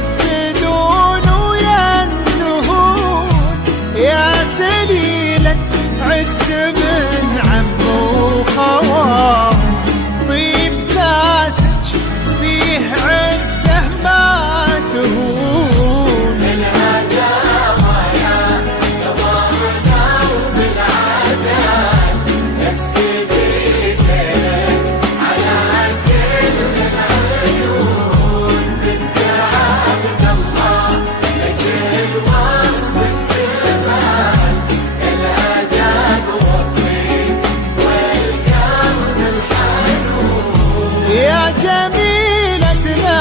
يبتدون وينتهون، يا سليلة عز من عم وخوان، طيب ساسج فيه عزه ما تهون. الهداوى يا قمرنا وبالعدل، اسكبي زينك على كل العيون، بنت عبد الله لك الوصف الجمال، الادب والطيب والقلب الحنون. يا جميلتنا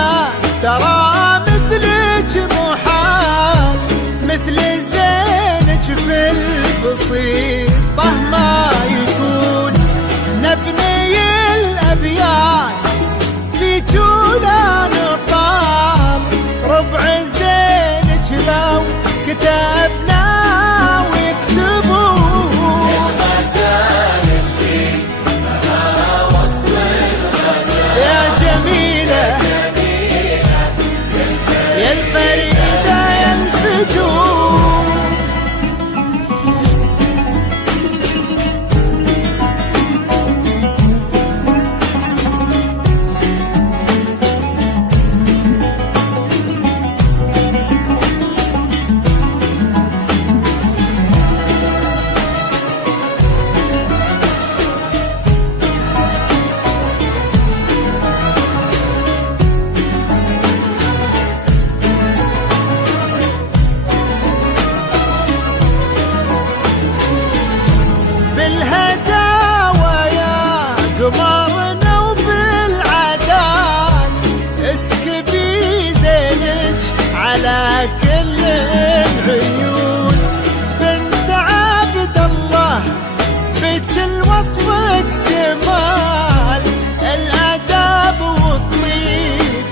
ترى مثلك محال، مثل زينك في البسيطة ما يكون، نبني الأبيات في جولان طاب، ربع زينك لو كتبنا ويكتبون. الغزال اللي بها وصف الغزال، يا جميلة يا الفريدة يا الفجور. بالهداوى يا قمرنا وبالعدال، اسكبي زينك على كل العيون، بنت عبد الله بك الوصف اكتمال، الادب والطيب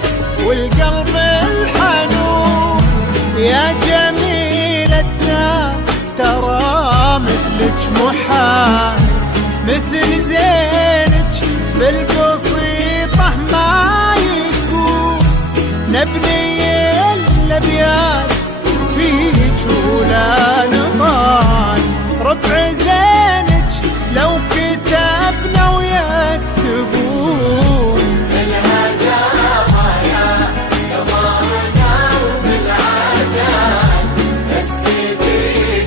والقلب الحنون. يا جميلتنا ترى مثلك محال، مثل زينك بالبسيطة ما يكون، نبني الأبيات في جولان طال، ربع زينك لو كتبنا ويكتبون. الهداوى يا قمرنا وبالعدل، اسكبي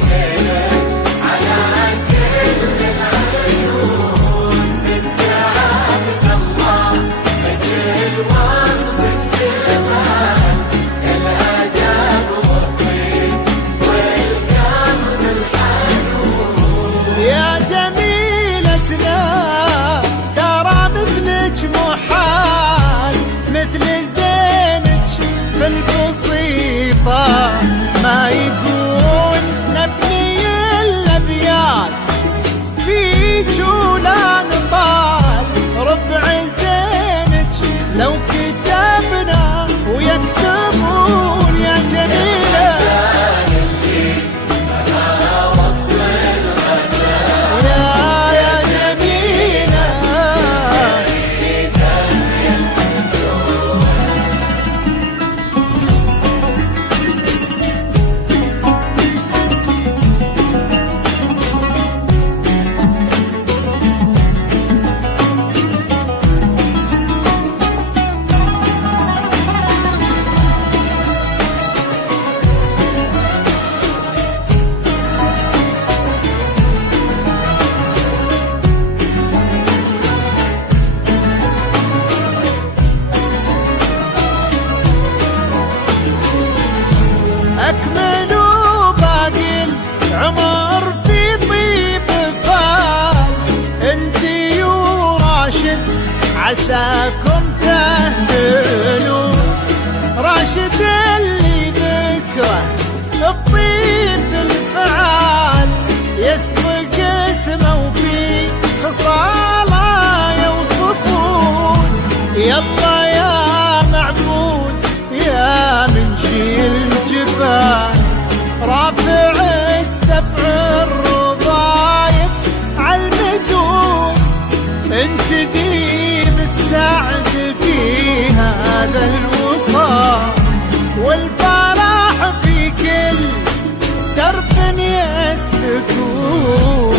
زينك على كل العيون، بنت عبد الله لك الوصف الجمال، الادب والطيب والقلب الحنون. يا جميلتنا ترى مثلك محال، مثل زينك في البسيطة ما يكون، نبني الأبيات في جولان طال، ربع زينك لو كتبنا ويكتبون. يا جميلة وصف الغزال، يا جميلة أكملوا باقي العمر في طيب فال، انتي وراشد عساكم تهدلون، راشد اللي ذكره بطيب الفعال، يسبق اسمه وفي خصاله يوصفون. يلا يا معبود يا منشيل الجبال، رافع السبع الرضايف عالمزون، انت ديب السعد يسلكون.